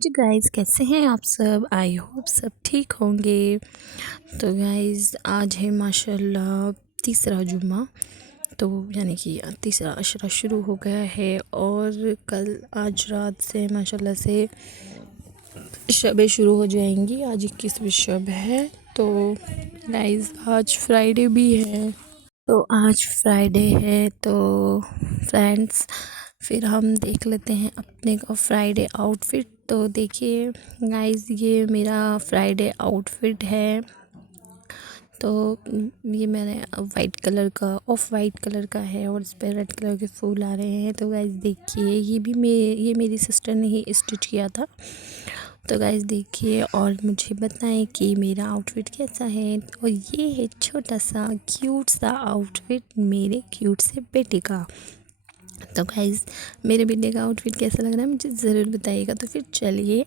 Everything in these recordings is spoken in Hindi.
जी गाइस, कैसे हैं आप सब? आई होप सब ठीक होंगे। तो गाइस, आज है माशाल्लाह तीसरा जुम्मा। तो यानी कि तीसरा अशरा शुरू हो गया है और कल आज रात से माशाल्लाह से शबें शुरू हो जाएंगी। आज 21वीं शब है। तो गाइस, आज फ्राइडे भी है। तो फ्रेंड्स, फिर हम देख लेते हैं अपने का फ्राइडे आउटफिट। तो देखिए गाइस, ये मेरा फ्राइडे आउटफिट है। तो ये मैंने ऑफ वाइट कलर का है और इस पर रेड कलर के फूल आ रहे हैं। तो गाइस देखिए, ये मेरी सिस्टर ने ही स्टिच किया था। तो गाइस देखिए और मुझे बताएं कि मेरा आउटफिट कैसा है। और ये है छोटा सा क्यूट सा आउटफिट मेरे क्यूट से बेटे का। तो गाइस, मेरे बेटे का आउटफिट कैसा लग रहा है मुझे ज़रूर बताइएगा। तो फिर चलिए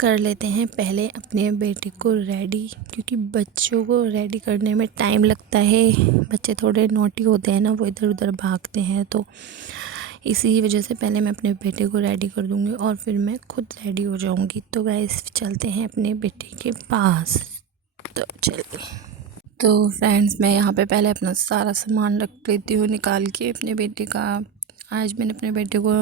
कर लेते हैं पहले अपने बेटे को रेडी, क्योंकि बच्चों को रेडी करने में टाइम लगता है। बच्चे थोड़े नॉटी होते हैं ना, वो इधर उधर भागते हैं। तो इसी वजह से पहले मैं अपने बेटे को रेडी कर दूँगी और फिर मैं खुद रेडी हो जाऊँगी। तो गाइस, चलते हैं अपने बेटे के पास। तो चलिए। तो फ्रेंड्स, मैं यहाँ पे पहले अपना सारा सामान रख लेती हूँ निकाल के अपने बेटे का। आज मैंने अपने बेटे को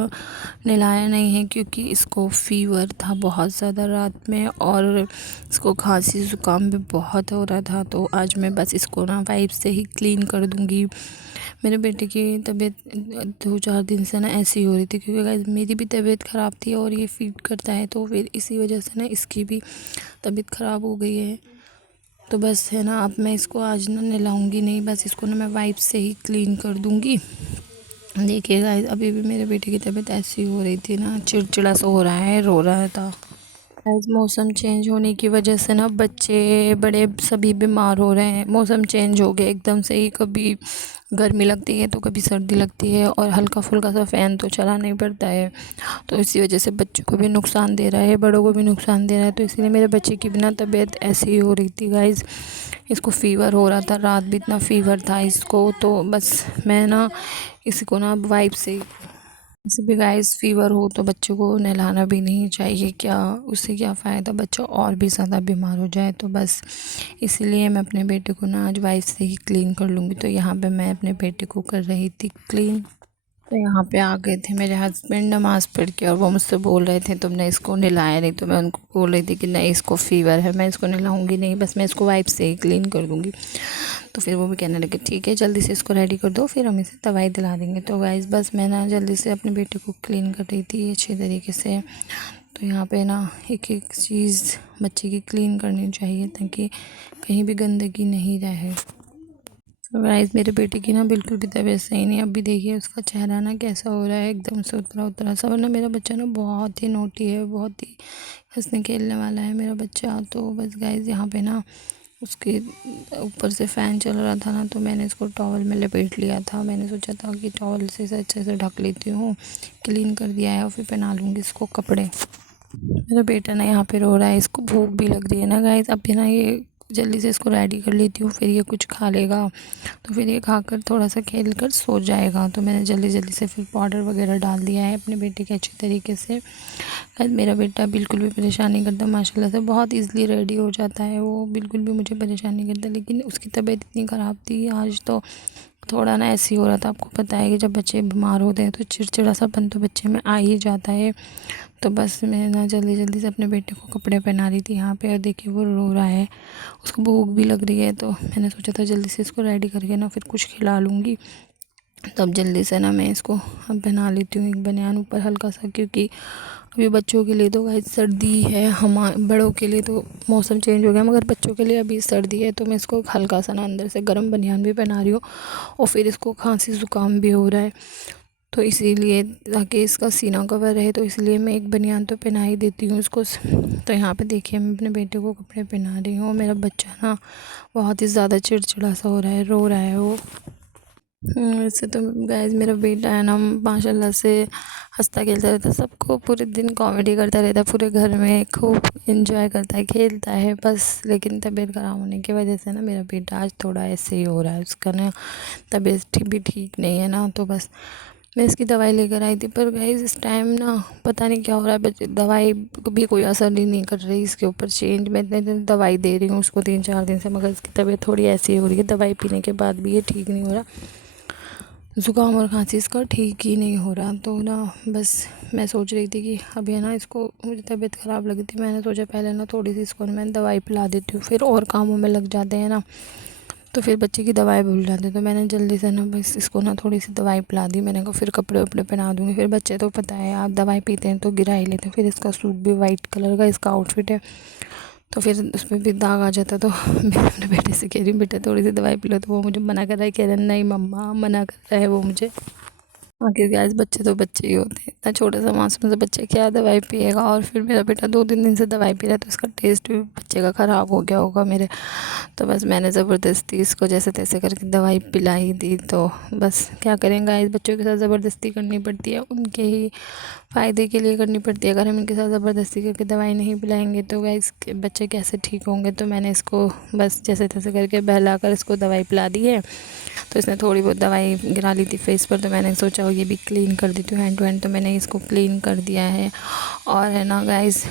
नहलाया नहीं है क्योंकि इसको फ़ीवर था बहुत ज़्यादा रात में और इसको खांसी ज़ुकाम भी बहुत हो रहा था। तो आज मैं बस इसको ना वाइप से ही क्लीन कर दूँगी। मेरे बेटे की तबीयत 2-4 दिन से ना ऐसी हो रही थी, क्योंकि गाइस मेरी भी तबीयत ख़राब थी और ये फ़ीड करता है, तो फिर इसी वजह से ना इसकी भी तबीयत ख़राब हो गई है। तो बस है ना, अब मैं इसको आज ना नहलाऊँगी नहीं, बस इसको ना मैं वाइप से ही क्लीन कर दूँगी। देखिए गाइस, अभी भी मेरे बेटे की तबीयत ऐसी हो रही थी ना, चिड़चिड़ा सा हो रहा है, रो रहा था। गाइस, मौसम चेंज होने की वजह से ना बच्चे बड़े सभी बीमार हो रहे हैं। मौसम चेंज हो गया एकदम से ही, कभी गर्मी लगती है तो कभी सर्दी लगती है और हल्का फुल्का सा फ़ैन तो चलाना ही पड़ता है। तो इसी वजह से बच्चों को भी नुकसान दे रहा है, बड़ों को भी नुकसान दे रहा है। तो इसलिए मेरे बच्चे की बिना तबीयत ऐसी ही हो रही थी गाइस। इसको फ़ीवर हो रहा था, रात भी इतना फ़ीवर था इसको। तो बस मैं ना इसी को ना वाइप से वैसे भी गाइस, फ़ीवर हो तो बच्चों को नहलाना भी नहीं चाहिए। क्या उससे क्या फ़ायदा, बच्चा और भी ज़्यादा बीमार हो जाए। तो बस इसीलिए मैं अपने बेटे को ना आज वाइप से ही क्लीन कर लूँगी। तो यहाँ पे मैं अपने बेटे को कर रही थी क्लीन। तो यहाँ पे आ गए थे मेरे हस्बैंड नमाज़ पढ़ के और वो मुझसे बोल रहे थे तुमने इसको नहलाया नहीं। तो मैं उनको बोल रही थी कि नहीं, इसको फ़ीवर है, मैं इसको नहलाऊँगी नहीं, बस मैं इसको वाइप से ही क्लीन कर दूँगी। तो फिर वो भी कहने लगे ठीक है, जल्दी से इसको रेडी कर दो, फिर हम इसे दवाई दिला देंगे। तो गाइस, बस मैं ना जल्दी से अपने बेटे को क्लीन कर रही थी अच्छे तरीके से। तो यहाँ पे ना एक एक चीज़ बच्चे की क्लीन करनी चाहिए ताकि कहीं भी गंदगी नहीं रहे। तो गाइस, मेरे बेटे की ना बिल्कुल भी तबीयत सही नहीं है। अभी देखिए उसका चेहरा ना कैसा हो रहा है, एकदम से उतरा उतरा सा। वरना मेरा बच्चा ना बहुत ही नोटी है, बहुत ही हंसने खेलने वाला है मेरा बच्चा। तो बस गाइस, यहाँ पे ना उसके ऊपर से फ़ैन चल रहा था ना, तो मैंने इसको टॉवल में लपेट लिया था। मैंने सोचा था कि टॉवल से इसे अच्छे से ढक लेती हूँ, क्लीन कर दिया है और फिर पहना लूँगी इसको कपड़े। मेरा बेटा ना यहाँ पे रो रहा है, इसको भूख भी लग रही है ना गाइस। अब भी ना ये जल्दी से इसको रेडी कर लेती हूँ, फिर ये कुछ खा लेगा तो फिर ये खाकर थोड़ा सा खेल कर सो जाएगा। तो मैंने जल्दी जल्दी से फिर पाउडर वगैरह डाल दिया है अपने बेटे के अच्छे तरीके से। गाइस, मेरा बेटा बिल्कुल भी परेशान नहीं करता माशाल्लाह से, बहुत ईज़िली रेडी हो जाता है वो, बिल्कुल भी मुझे परेशान नहीं करता। लेकिन उसकी तबीयत इतनी ख़राब थी आज, तो थोड़ा ना ऐसे ही हो रहा था। आपको पता है कि जब बच्चे बीमार होते हैं तो चिड़चिड़ा सापन तो बच्चे में आ ही जाता है। तो बस मैं ना जल्दी जल्दी से अपने बेटे को कपड़े पहना रही थी यहाँ पे। और देखिए वो रो रहा है, उसको भूख भी लग रही है। तो मैंने सोचा था जल्दी से इसको रेडी करके ना फिर कुछ खिला लूँगी। तब जल्दी से ना मैं इसको अब पहना लेती हूँ एक बनियान ऊपर हल्का सा, क्योंकि अभी बच्चों के लिए तो गाइस सर्दी है, बड़ों के लिए तो मौसम चेंज हो गया, मगर बच्चों के लिए अभी सर्दी है। तो मैं इसको हल्का सा ना अंदर से गर्म बनियान भी पहना रही हूँ और फिर इसको खांसी ज़ुकाम भी हो रहा है। तो इसीलिए ताकि इसका सीना कवर रहे, तो इसलिए मैं एक बनियान तो पहना ही देती हूँ इसको। तो यहाँ पे देखिए मैं अपने बेटे को कपड़े पहना रही हूँ। मेरा बच्चा ना बहुत ही ज़्यादा चिड़चिड़ा सा हो रहा है, रो रहा है वो। वैसे तो गाइस, मेरा बेटा है ना माशाल्लाह से हंसता खेलता रहता है, सबको पूरे दिन कॉमेडी करता रहता है, पूरे घर में खूब एंजॉय करता है, खेलता है बस। लेकिन तबीयत ख़राब होने की वजह से ना मेरा बेटा आज थोड़ा ऐसे ही हो रहा है, उसका ना तबीयत भी ठीक नहीं है ना। तो बस मैं इसकी दवाई लेकर आई थी, पर गाइस इस टाइम ना पता नहीं क्या हो रहा है, बच्चे दवाई भी कोई असर नहीं कर रही इसके ऊपर। चेंज मैं इतने दिन दवाई दे रही हूँ उसको 3-4 दिन से, मगर इसकी तबीयत थोड़ी ऐसी हो रही है, दवाई पीने के बाद भी ये ठीक नहीं हो रहा। ज़ुकाम और खांसी इसका ठीक ही नहीं हो रहा। तो ना बस मैं सोच रही थी कि अभी है ना इसको, मुझे तबीयत ख़राब लगी थी, मैंने सोचा पहले ना थोड़ी सी इसको मैं दवाई पिला देती हूँ, फिर और कामों में लग जाते हैं ना, तो फिर बच्चे की दवाई भूल जाते। तो मैंने जल्दी से ना बस इसको ना थोड़ी सी दवाई पिला दी। मैंने कहा फिर कपड़े वपड़े पहना दूँगी, फिर बच्चे तो पता है आप दवाई पीते हैं तो गिरा ही लेते हैं। फिर इसका सूट भी वाइट कलर का इसका आउटफिट है, तो फिर उसमें भी दाग आ जाता। तो मैं अपने बेटे से कह रही हूँ बेटा थोड़ी सी दवाई पी लो, तो वो मुझे मना कर रहा है, कह रहा है नहीं मम्मा, मना कर रहा है वो मुझे। हाँ, क्योंकि आज बच्चे तो बच्चे ही होते हैं, इतना छोटा सा मासूम सा बच्चा क्या दवाई पिएगा। और फिर मेरा बेटा 2-3 दिन से दवाई पी रहा है, तो इसका टेस्ट भी बच्चे का ख़राब हो गया होगा मेरे। तो बस मैंने ज़बरदस्ती इसको जैसे तैसे करके दवाई पिला ही दी। तो बस क्या करेंगे, इस बच्चों के साथ ज़बरदस्ती करनी पड़ती है, उनके ही फ़ायदे के लिए करनी पड़ती है। अगर हम इनके साथ ज़बरदस्ती करके दवाई नहीं पिलाएंगे तो गाइस बच्चे कैसे ठीक होंगे। तो मैंने इसको बस जैसे तैसे करके बहला कर इसको दवाई पिला दी है। तो इसने थोड़ी बहुत दवाई गिरा ली थी फेस पर, तो मैंने सोचा ये भी क्लीन कर देती हूँ हैंड टू हैंड। तो मैंने इसको क्लीन कर दिया है। और है ना गाइस,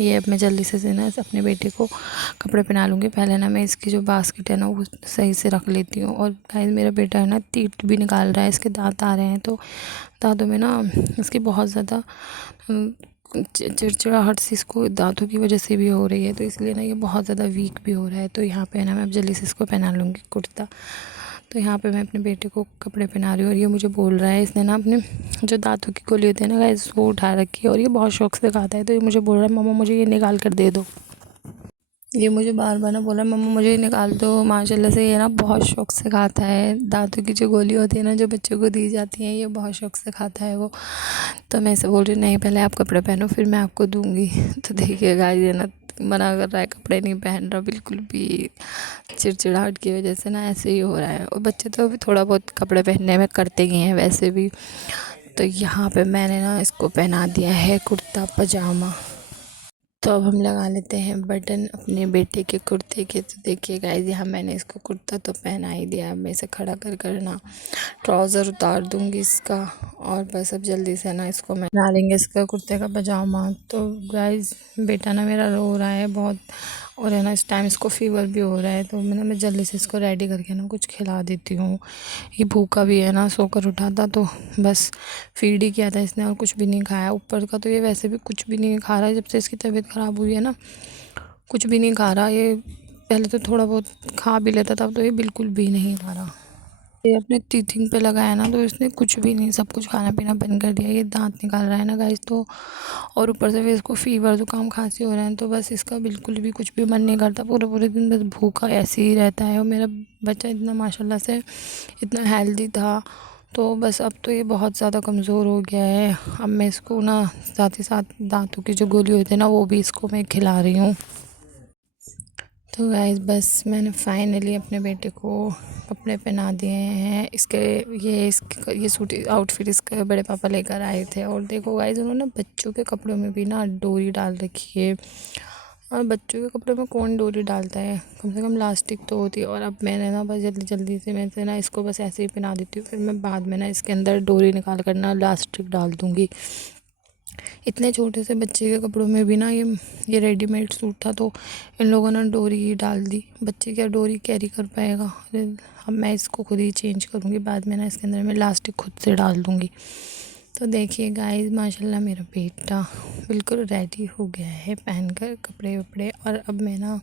ये अब मैं जल्दी से ना अपने बेटे को कपड़े पहना लूँगी। पहले ना मैं इसकी जो बास्केट है ना वो सही से रख लेती हूँ। और गाइस मेरा बेटा है ना तीत भी निकाल रहा है, इसके दांत आ रहे हैं, तो दांतों में ना इसकी बहुत ज़्यादा चिड़चिड़ाहट सी इसको दांतों की वजह से भी हो रही है। तो इसलिए ना ये बहुत ज़्यादा वीक भी हो रहा है। तो यहाँ पे ना मैं अब जल्दी से इसको पहना लूँगी कुर्ता। तो यहाँ पे मैं अपने बेटे को कपड़े पहना रही हूँ, और ये मुझे बोल रहा है, इसने ना अपने जो दांतों की गोली होती है ना गाइस वो उठा रखी है, और ये बहुत शौक से खाता है। तो ये मुझे बोल रहा है मम्मा मुझे ये निकाल कर दे दो। ये मुझे बार बार ना बोला मम्मा मुझे ये निकाल दो। माशाल्लाह से ये ना बहुत शौक से खाता है। दांतों की जो गोली होती है ना जो बच्चों को दी जाती है, ये बहुत शौक से खाता है वो। तो मैं इसे बोल रही नहीं पहले आप कपड़े पहनो फिर मैं आपको दूँगी। तो देखिए गाइस ये ना मना कर रहा है, कपड़े नहीं पहन रहा बिल्कुल भी। चिड़चिड़ाहट की वजह से ना ऐसे ही हो रहा है। और बच्चे तो अभी थोड़ा बहुत कपड़े पहनने में करते ही हैं वैसे भी। तो यहाँ पे मैंने ना इसको पहना दिया है कुर्ता पजामा। तो अब हम लगा लेते हैं बटन अपने बेटे के कुर्ते के। तो देखिए गाइस यहाँ मैंने इसको कुर्ता तो पहना ही दिया। अब मैं इसे खड़ा कर करना ट्राउज़र उतार दूँगी इसका, और बस अब जल्दी से ना इसको मैं बना लेंगे इसका कुर्ते का पजामा। तो गाइस बेटा ना मेरा रो रहा है बहुत, और है ना इस टाइम इसको फ़ीवर भी हो रहा है। तो मैं जल्दी से इसको रेडी करके ना कुछ खिला देती हूँ। ये भूखा भी है ना, सोकर उठा था तो बस फीड ही किया था इसने, और कुछ भी नहीं खाया। ऊपर का तो ये वैसे भी कुछ भी नहीं खा रहा है, जब से इसकी तबीयत ख़राब हुई है ना कुछ भी नहीं खा रहा ये। पहले तो थोड़ा बहुत खा भी लेता था, अब तो ये बिल्कुल भी नहीं खा रहा। ये अपने टीथिंग पे लगाया ना तो इसने कुछ भी नहीं, सब कुछ खाना पीना बंद कर दिया। ये दांत निकाल रहा है ना गाइस, तो और ऊपर से फिर इसको फ़ीवर ज़ुकाम खांसी हो रहा है। तो बस इसका बिल्कुल भी कुछ भी मन नहीं करता, पूरे पूरे दिन बस भूखा ऐसे ही रहता है। और मेरा बच्चा इतना माशाल्लाह से इतना हेल्दी था, तो बस अब तो ये बहुत ज़्यादा कमज़ोर हो गया है। अब मैं इसको ना साथ ही साथ दांतों की जो गोली होती है ना वो भी इसको मैं खिला रही हूँ। तो गाइस बस मैंने फाइनली अपने बेटे को कपड़े पहना दिए हैं। ये सूट आउटफिट इसके बड़े पापा लेकर आए थे। और देखो गाइस उन्होंने बच्चों के कपड़ों में भी ना डोरी डाल रखी है, और बच्चों के कपड़ों में कौन डोरी डालता है, कम से कम लास्टिक तो होती है। और अब मैंने ना बस जल्दी जल्दी से मैं से ना इसको बस ऐसे ही पहना देती हूँ, फिर मैं बाद में ना इसके अंदर डोरी निकाल कर ना लास्टिक डाल दूँगी। इतने छोटे से बच्चे के कपड़ों में भी ना ये रेडीमेड सूट था, तो इन लोगों ने डोरी ही डाल दी। बच्चे क्या डोरी कैरी कर पाएगा। अब मैं इसको खुद ही चेंज करूँगी, बाद में ना इसके अंदर मैं लास्टिक खुद से डाल दूँगी। तो देखिए गाइस माशाल्लाह मेरा बेटा बिल्कुल रेडी हो गया है पहनकर कपड़े वपड़े। और अब मैं ना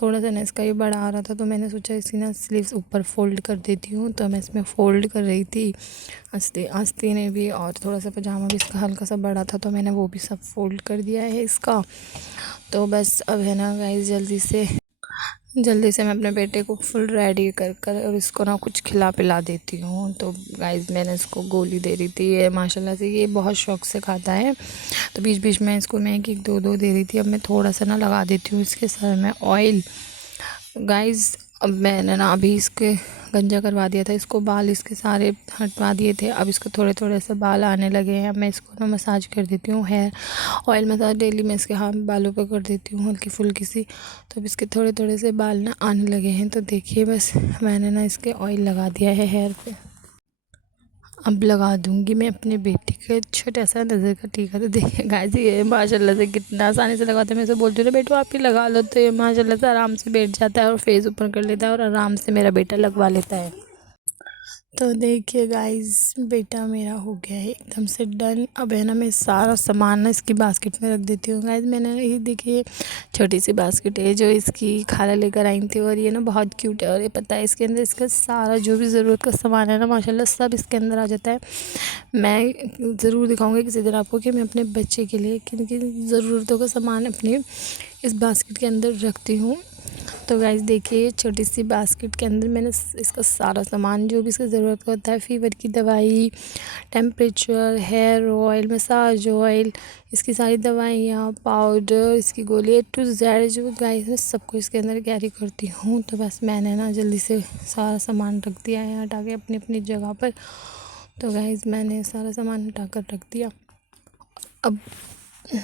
थोड़ा सा ना इसका ये बड़ा आ रहा था, तो मैंने सोचा इसकी ना स्लीव्स ऊपर फ़ोल्ड कर देती हूँ। तो मैं इसमें फ़ोल्ड कर रही थी आस्ती ने भी, और थोड़ा सा पजामा भी इसका हल्का सा बड़ा था, तो मैंने वो भी सब फ़ोल्ड कर दिया है इसका। तो बस अब है ना गाइस जल्दी से मैं अपने बेटे को फुल रेडी कर कर और इसको ना कुछ खिला पिला देती हूँ। तो गाइस मैंने इसको गोली दे रही थी, ये माशाल्लाह से ये बहुत शौक से खाता है। तो बीच बीच में इसको मैं एक एक दो दो दे रही थी। अब मैं थोड़ा सा ना लगा देती हूँ इसके सर में ऑयल। गाइस अब मैंने ना अभी इसके गंजा करवा दिया था, इसको बाल इसके सारे हटवा दिए थे। अब इसको थोड़े थोड़े से बाल आने लगे हैं। अब मैं इसको ना मसाज कर देती हूँ, हेयर ऑयल मसाज डेली मैं इसके हाथ बालों पे कर देती हूँ हल्की फुल्की सी। तो अब इसके थोड़े थोड़े से बाल ना आने लगे हैं। तो देखिए बस मैंने ना इसके ऑयल लगा दिया है हेयर पे। अब लगा दूंगी मैं अपने बेटे के छोटा सा नज़र का टीका। तो देखिए गाइस ये माशाल्लाह से कितना आसानी से लगाते हैं। मैं इसे बोलती हूँ ना बेटो आप ही लगा लो, तो ये माशाल्लाह से आराम से बैठ जाता है और फेस ऊपर कर लेता है और आराम से मेरा बेटा लगवा लेता है। तो देखिए गाइस बेटा मेरा हो गया है एकदम से डन। अब है ना मैं सारा सामान ना इसकी बास्केट में रख देती हूँ। गाइस मैंने ये देखिए छोटी सी बास्केट है जो इसकी खाला लेकर आई थी, और ये ना बहुत क्यूट है। और ये पता है इसके अंदर इसका सारा जो भी ज़रूरत का सामान है ना माशाल्लाह सब इसके अंदर आ जाता है। मैं ज़रूर दिखाऊंगी किसी दिन आपको कि मैं अपने बच्चे के लिए किन किन ज़रूरतों का सामान अपनी इस बास्केट के अंदर रखती हूँ। तो गाइस देखिए छोटी सी बास्केट के अंदर मैंने इसका सारा सामान जो भी इसकी ज़रूरत का होता है, फ़ीवर की दवाई, temperature, hair oil, massage oil, इसकी सारी दवाइयाँ, पाउडर, इसकी गोली A to Z जो गाइस मैं सब कुछ इसके अंदर कैरी करती हूँ। तो बस मैंने ना जल्दी से सारा सामान रख दिया है हटा के अपनी अपनी जगह पर। तो गाइस मैंने सारा सामान हटा कर रख दिया। अब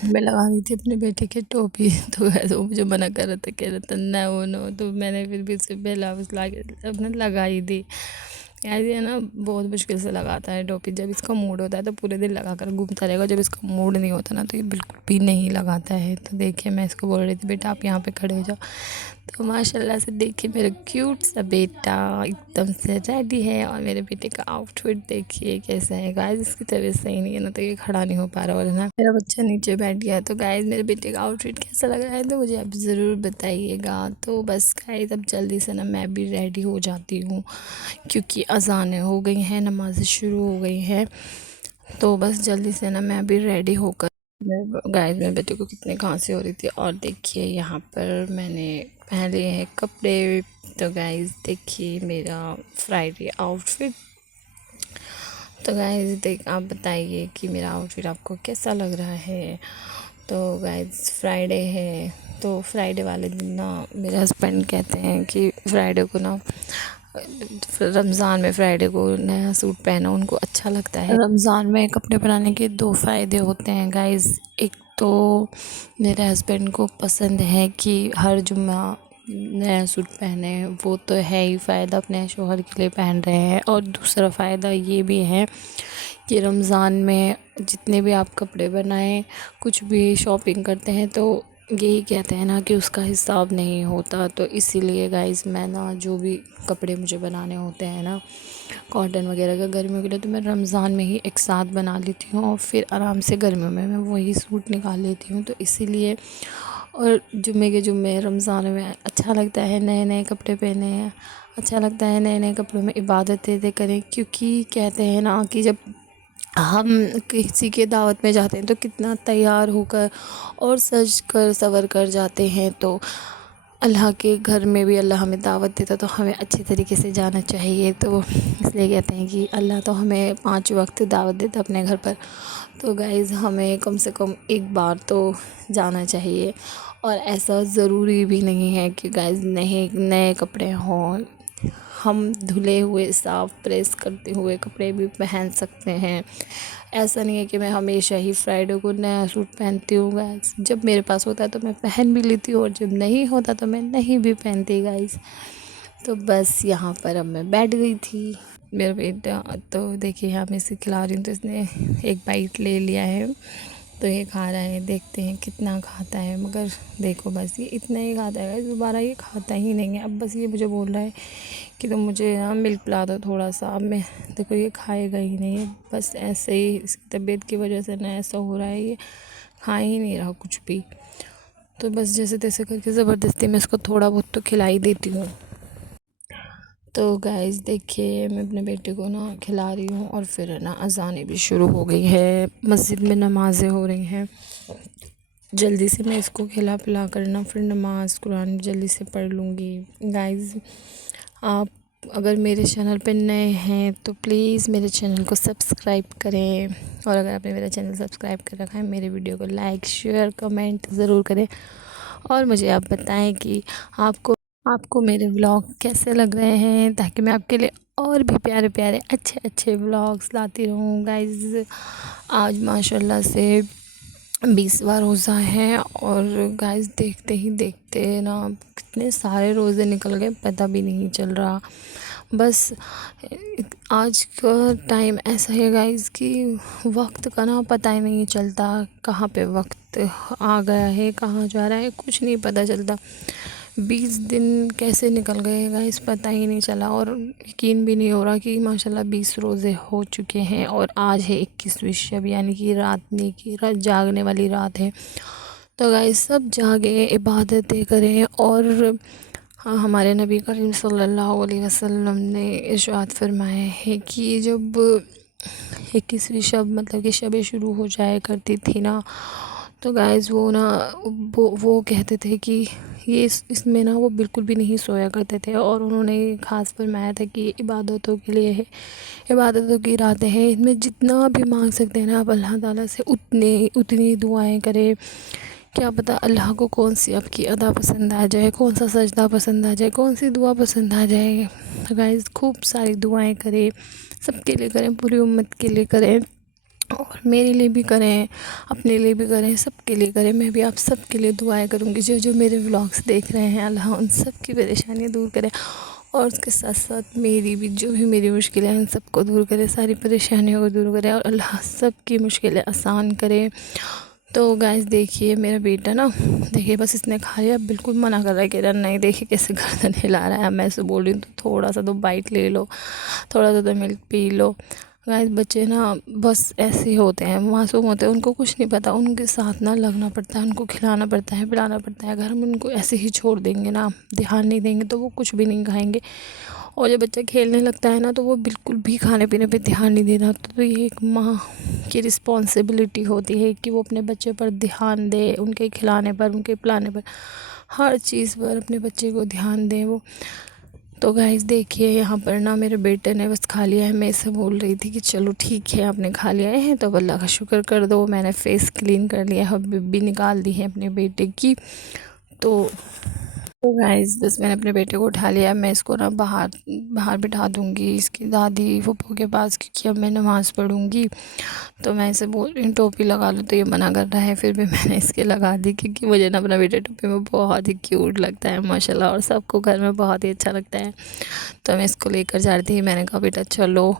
मैं लगा रही थी अपने बेटे की टोपी, तो वैसे वो मुझे मना कर रहा था, कह रहा था no no, तो मैंने फिर भी उसे पहला उस अपने लगाई दी। यार ये ना बहुत मुश्किल से लगाता है टोपी। जब इसका मूड होता है तो पूरे दिन लगा कर घूमता रहेगा, जब इसका मूड नहीं होता ना तो ये बिल्कुल भी नहीं लगाता है। तो देखिए मैं इसको बोल रही थी बेटा आप यहाँ पे खड़े हो जाओ। तो माशाल्लाह से देखिए मेरा क्यूट सा बेटा एकदम से रेडी है। और मेरे बेटे का आउटफिट देखिए कैसा है। गाइस इसकी तबीयत सही नहीं है ना, तो ये खड़ा नहीं हो पा रहा, और ना मेरा बच्चा नीचे बैठ गया। तो गाइस मेरे बेटे का आउटफिट कैसा लग रहा है तो मुझे आप ज़रूर बताइएगा। तो बस गाइस अब जल्दी से ना मैं भी रेडी हो जाती हूँ, क्योंकि अज़ानें हो गई हैं, नमाज़ें शुरू हो गई हैं। तो बस जल्दी से ना मैं भी रेडी होकर गाइस मेरे बेटे को कितनी खांसी हो रही थी। और देखिए यहाँ पर मैंने पहन लिए हैं कपड़े। तो गाइस देखिए मेरा फ्राइडे आउटफिट। तो गाइस देख आप बताइए कि मेरा आउटफिट आपको कैसा लग रहा है। तो गाइस फ्राइडे है, तो फ्राइडे वाले दिन ना मेरे हस्बैंड कहते हैं कि फ्राइडे को ना रमज़ान में फ्राइडे को नया सूट पहना उनको अच्छा लगता है। रमज़ान में कपड़े बनाने के दो फ़ायदे होते हैं गाइस। एक तो मेरे हस्बैंड को पसंद है कि हर जुम्मा नया सूट पहने, वो तो है ही फ़ायदा, अपने शौहर के लिए पहन रहे हैं। और दूसरा फ़ायदा ये भी है कि रमज़ान में जितने भी आप कपड़े बनाएं, कुछ भी शॉपिंग करते हैं, तो यही कहते हैं ना कि उसका हिसाब नहीं होता। तो इसीलिए गाइस मैं ना जो भी कपड़े मुझे बनाने होते हैं ना कॉटन वगैरह का गर्मियों के लिए, तो मैं रमज़ान में ही एक साथ बना लेती हूँ और फिर आराम से गर्मियों में मैं वही सूट निकाल लेती हूँ। तो इसीलिए और जुम्मे के जुम्मे रमज़ान में अच्छा लगता है नए नए कपड़े पहने हैं, अच्छा लगता है नए नए कपड़ों में इबादतें करें। क्योंकि कहते हैं ना कि जब हम किसी के दावत में जाते हैं तो कितना तैयार होकर और सज कर संवर कर जाते हैं। तो अल्लाह के घर में भी अल्लाह हमें दावत देता, तो हमें अच्छे तरीके से जाना चाहिए। तो इसलिए कहते हैं कि अल्लाह तो हमें 5 वक्त दावत देता अपने घर पर। तो गाइज़ हमें कम से कम एक बार तो जाना चाहिए। और ऐसा ज़रूरी भी नहीं है कि गाइज़ नए नए कपड़े हों, हम धुले हुए साफ़ प्रेस करते हुए कपड़े भी पहन सकते हैं। ऐसा नहीं है कि मैं हमेशा ही फ्राइडे को नया सूट पहनती हूँ गाइस। जब मेरे पास होता है तो मैं पहन भी लेती हूँ, और जब नहीं होता तो मैं नहीं भी पहनती गाइस। तो बस यहाँ पर अब मैं बैठ गई थी। मेरा बेटा तो देखिए यहाँ मैं इसे खिला रही हूँ, तो इसने एक बाइट ले लिया है, तो ये खा रहा है। देखते हैं कितना खाता है, मगर देखो बस ये इतना ही खाता है, दोबारा ये खाता ही नहीं है। अब बस ये मुझे बोल रहा है कि तुम मुझे ना मिल्क पिला दो थोड़ा सा। अब मैं देखो ये खाएगा ही नहीं है, बस ऐसे ही इसकी तबीयत की वजह से ना ऐसा हो रहा है, ये खा ही नहीं रहा कुछ भी। तो बस जैसे तैसे करके ज़बरदस्ती मैं इसको थोड़ा बहुत तो खिला ही देती हूँ। तो गाइस देखिए मैं अपने बेटे को ना खिला रही हूँ, और फिर ना अज़ानें भी शुरू हो गई है, मस्जिद में नमाज़ें हो रही हैं। जल्दी से मैं इसको खिला पिला कर ना फिर नमाज़ कुरान जल्दी से पढ़ लूँगी। गाइस आप अगर मेरे चैनल पे नए हैं तो प्लीज़ मेरे चैनल को सब्सक्राइब करें, और अगर आपने मेरा चैनल सब्सक्राइब कर रखा है मेरे वीडियो को लाइक शेयर कमेंट ज़रूर करें। और मुझे आप बताएं कि आपको आपको मेरे व्लॉग कैसे लग रहे हैं, ताकि मैं आपके लिए और भी प्यारे प्यारे अच्छे अच्छे व्लॉग्स लाती रहूँ। गाइस आज माशाल्लाह से 20वां रोज़ा है, और गाइस देखते ही देखते ना कितने सारे रोज़े निकल गए पता भी नहीं चल रहा। बस आज का टाइम ऐसा है गाइस कि वक्त का ना पता ही नहीं चलता, कहाँ पे वक्त आ गया है, कहाँ जा रहा है, कुछ नहीं पता चलता। 20 दिन कैसे निकल गए गाइस पता ही नहीं चला, और यकीन भी नहीं हो रहा कि माशाल्लाह 20 रोज़े हो चुके हैं और आज है 21वीं शब, यानी कि रात जागने वाली रात है। तो गाइस सब जागे, इबादतें करें। और हाँ, हमारे नबी करीम सल्लल्लाहु अलैहि वसल्लम ने इरशाद फरमाया है कि जब 21वीं शब मतलब कि शबें शुरू हो जाया करती थी ना, तो गाइस वो कहते थे कि ये इसमें ना वो बिल्कुल भी नहीं सोया करते थे। और उन्होंने ख़ास फरमाया था कि इबादतों के लिए है, इबादतों की रातें हैं, इनमें जितना भी मांग सकते हैं ना आप अल्लाह ताला से उतनी दुआएं करें। क्या पता अल्लाह को कौन सी आपकी अदा पसंद आ जाए, कौन सा सजदा पसंद आ जाए, कौन सी दुआ पसंद आ जाए। तो गाइस खूब सारी दुआएं करें, सबके लिए करें, पूरी उम्मत के लिए करें, और मेरे लिए भी करें, अपने लिए भी करें, सबके लिए करें। मैं भी आप सबके लिए दुआएं करूँगी। जो जो मेरे व्लॉग्स देख रहे हैं, अल्लाह उन सब की परेशानियाँ दूर करे, और उसके साथ साथ मेरी भी जो भी मेरी मुश्किलें हैं उन सबको दूर करे, सारी परेशानियों को दूर करे, और अल्लाह सबकी मुश्किलें आसान करे। तो गाइस देखिए मेरा बेटा ना, देखिए बस इसने खा लिया, बिल्कुल मना कर रहा है, कह रहा नहीं, देखिए कैसे गर्दन हिला रहा है। मैं इससे बोल रही हूँ तो थोड़ा सा तो बाइट ले लो, थोड़ा सा तो मिल्क पी लो। गाइस बच्चे ना बस ऐसे ही होते हैं, मासूम होते हैं, उनको कुछ नहीं पता, उनके साथ ना लगना पड़ता है, उनको खिलाना पड़ता है, पिलाना पड़ता है। अगर हम उनको ऐसे ही छोड़ देंगे ना, ध्यान नहीं देंगे, तो वो कुछ भी नहीं खाएंगे। और जब बच्चा खेलने लगता है ना, तो वो बिल्कुल भी खाने पीने पे ध्यान नहीं देना। तो ये एक माँ की रिस्पॉन्सिबिलिटी होती है कि वो अपने बच्चे पर ध्यान दे, उनके खिलाने पर, उनके पिलाने पर, हर चीज़ पर अपने बच्चे को ध्यान दें वो। तो गाइस देखिए यहाँ पर ना मेरे बेटे ने बस खा लिया है। मैं इसे बोल रही थी कि चलो ठीक है, आपने खा लिया है तो अल्लाह का शुक्र कर दो। मैंने फ़ेस क्लीन कर लिया है, बिब्बी निकाल दी है अपने बेटे की। तो गाइस बस मैंने अपने बेटे को उठा लिया। मैं इसको ना बाहर बाहर बिठा दूँगी इसकी दादी फूफो के पास, क्योंकि अब मैं नमाज़ पढ़ूँगी। तो मैं इसे बोल रही हूँ टोपी लगा लो, तो ये मना कर रहा है, फिर भी मैंने इसके लगा दी, क्योंकि मुझे ना अपना बेटा टोपी में बहुत ही क्यूट लगता है माशाल्लाह, और सबको घर में बहुत ही अच्छा लगता है। तो मैं इसको लेकर जा रही थी, मैंने कहा बेटा चलो।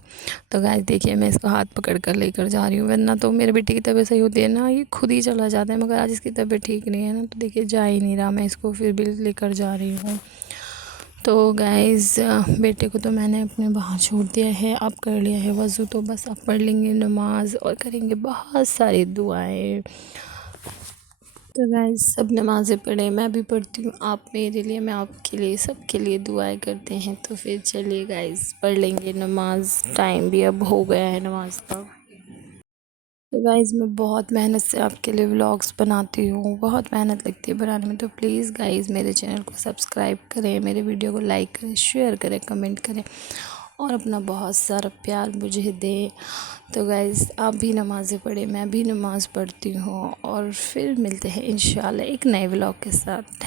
तो गाइस देखिए मैं इसको हाथ पकड़ कर लेकर जा रही हूँ, वरना तो मेरे बेटे की तबीयत सही होती है ना, ये खुद ही चला जाता है। मगर आज इसकी तबीयत ठीक नहीं है ना, तो देखिए जा ही नहीं रहा, मैं इसको फिर भी लेकर जा रही हूँ। तो गाइस बेटे को तो मैंने अपने बाहर छोड़ दिया है, अब कर लिया है वज़ू, तो बस अब पढ़ लेंगे नमाज़ और करेंगे बहुत सारी दुआएं। तो गाइस सब नमाज़ें पढ़ें, मैं भी पढ़ती हूँ, आप मेरे लिए, मैं आपके लिए, सबके लिए दुआएं करते हैं। तो फिर चलिए गाइस पढ़ लेंगे नमाज़, टाइम भी अब हो गया है नमाज़ का। तो गाइस मैं बहुत मेहनत से आपके लिए व्लॉग्स बनाती हूँ, बहुत मेहनत लगती है बनाने में। तो प्लीज़ गाइस मेरे चैनल को सब्सक्राइब करें, मेरे वीडियो को लाइक करें, शेयर करें, कमेंट करें, और अपना बहुत सारा प्यार मुझे दें। तो गाइस आप भी नमाज़ें पढ़ें, मैं भी नमाज़ पढ़ती हूँ, और फिर मिलते हैं इंशाल्लाह एक नए व्लॉग के साथ।